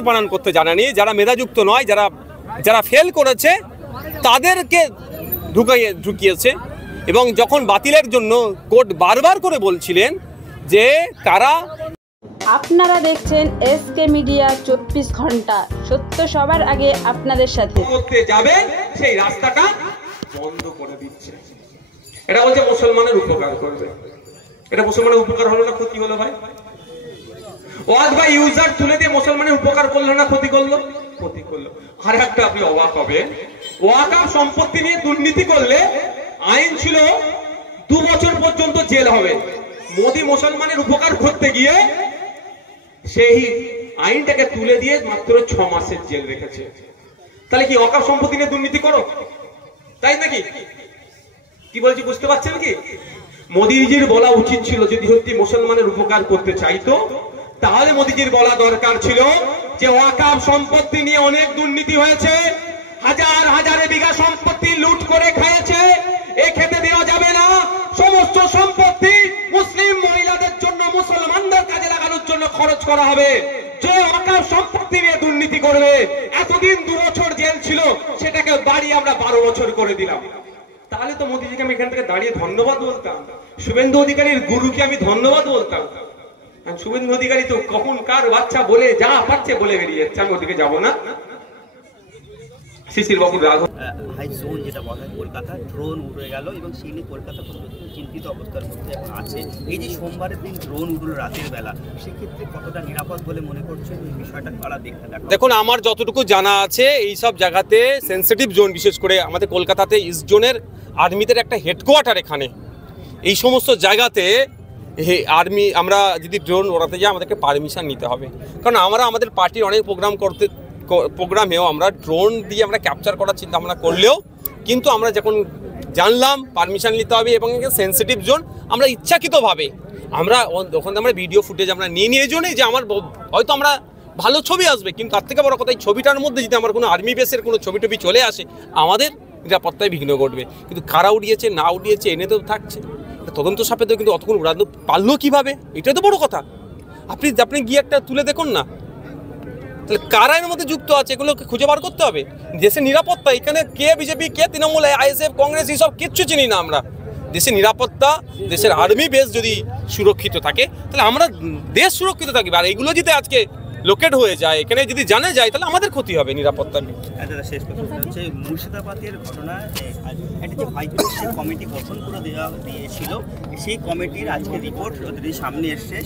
অক্ষর বানান করতে জানেনি, যারা মেধাযুক্ত নয়, যারা ফেল করেছে তাদেরকে ঢুকিয়েছে। এবং যখন বাতিলের জন্য কোর্ট বারবার করে বলছিলেন যে তারা। আপনারা দেখছেন এসকে মিডিয়া 24 ঘন্টা, সত্য সবার আগে আপনাদের সাথে। করতে যাবে সেই রাস্তাটা বন্ধ করে দিচ্ছে। এটা বলছে মুসলমানের উপকার করবে। এটা মুসলমানের উপকার হলো না ক্ষতি হলো ভাই? ওয়াজ বা ইউজার তুলে দিয়ে মুসলমানের উপকার করলো না ক্ষতি করলো? ক্ষতি করলো। আর একটা আপনি অবাক হবেন, ওয়াকফ সম্পত্তি নিয়ে দুর্নীতি করলে আইন ছিল 2 বছর পর্যন্ত জেল হবে। মোদি মুসলমানের উপকার করতে গিয়ে সেই আইনটাকে তুলে দিয়ে মাত্র 6 মাসের জেল রেখেছে। তাহলে কি ওয়াকফ সম্পত্তি নিয়ে দুর্নীতি করো, তাই নাকি? কি বলছি বুঝতে পারছেন কি? মোদিজির বলা উচিত ছিল, যদি সত্যি মুসলমানের উপকার করতে চাইতো তাহলে মোদিজির বলা দরকার ছিল যে ওয়াকফ সম্পত্তি নিয়ে অনেক দুর্নীতি হয়েছে, হাজারে বিঘা সম্পত্তি লুট করে খেয়েছে, এ খেতে দেওয়া যাবে না। সমস্ত সম্পত্তি মুসলিম মহিলাদের জন্য, মুসলমানদের কাজে লাগানোর জন্য খরচ করা হবে। যে ওয়াকফ সম্পত্তি নিয়ে দুর্নীতি করবে, এতদিন 2 বছর জেল ছিল, সেটাকে বাড়িয়ে আমরা 12 বছর করে দিলাম। তাহলে তো মোদিজিকে আমি এখান থেকে দাঁড়িয়ে ধন্যবাদ বলতাম, শুভেন্দু অধিকারীর গুরুকে আমি ধন্যবাদ বলতাম। শুভেন্দু অধিকারী তো কখন কার বাচ্চা বলে যা পাচ্ছে বলে বেরিয়ে যাচ্ছে, আমি ওদিকে যাবো না। শিশির বাবু হাই জোন যেটা বলা হয়, কলকাতা ড্রোন উড়ে গেল এবং সেই নিয়ে কলকাতা চিন্তিত অবস্থার মধ্যে এখন আছে। এই যে সোমবারের দিন ড্রোন উড়ল রাতের বেলা, সেক্ষেত্রে কতটা নিরাপদ বলে মনে করছেন এই বিষয়টা? তারা দেখুন, আমার যতটুকু জানা আছে এই সব জায়গাতে সেন্সিটিভ জোন, বিশেষ করে আমাদের কলকাতাতে ইস্ট জোনের আর্মিদের একটা হেডকোয়ার্টার এখানে, এই সমস্ত জায়গাতে আর্মি আমরা যদি ড্রোন ওড়াতে যাই আমাদেরকে পারমিশন নিতে হবে। কারণ আমরা আমাদের পার্টির অনেক প্রোগ্রামেও আমরা ড্রোন দিয়ে আমরা ক্যাপচার করার চিন্তা ভাবনা করলেও কিন্তু আমরা যখন জানলাম পারমিশন নিতে হবে এবং সেন্সিটিভ জোন, আমরা ইচ্ছাকৃতভাবে আমরা ওখানে আমরা ভিডিও ফুটেজ আমরা নিয়ে জন্যই যে আমার হয়তো আমরা ভালো ছবি আসবে, কিন্তু তার থেকে বড় কথা এই ছবিটার মধ্যে যদি আমার কোনো আর্মি বেসের কোনো ছবি টবি চলে আসে আমাদের নিরাপত্তায় বিঘ্ন ঘটবে। কিন্তু কারা উড়িয়েছে না উড়িয়েছে এনে তো থাকছে, তদন্ত সাপেক্ষে কিন্তু অতক্ষণ উড়ানো পারলো কীভাবে, এটাই তো বড় কথা। আপনি গিয়ে একটা তুলে দেখুন না, তাহলে কারা এর মধ্যে যুক্ত আছে এগুলোকে খুঁজে বার করতে হবে। দেশের নিরাপত্তা, এখানে কে বিজেপি, কে তৃণমূল, আইএসএফ, কংগ্রেস, এইসব কিচ্ছু চিনি না আমরা। দেশের নিরাপত্তা, দেশের আর্মি বেস যদি সুরক্ষিত থাকে তাহলে আমরা দেশ সুরক্ষিত থাকবে। আর এগুলো যদি আজকে লোকেট হয়ে যায়, এখানে যদি জানা যায় তাহলে আমাদের ক্ষতি হবে নিরাপত্তা নিয়ে। শেষ কথা হচ্ছে মুর্শিদাবাদের ঘটনায় একটা যে কমিটি গঠন করে দিয়েছিল, সেই কমিটির আজকে রিপোর্ট সামনে এসছে।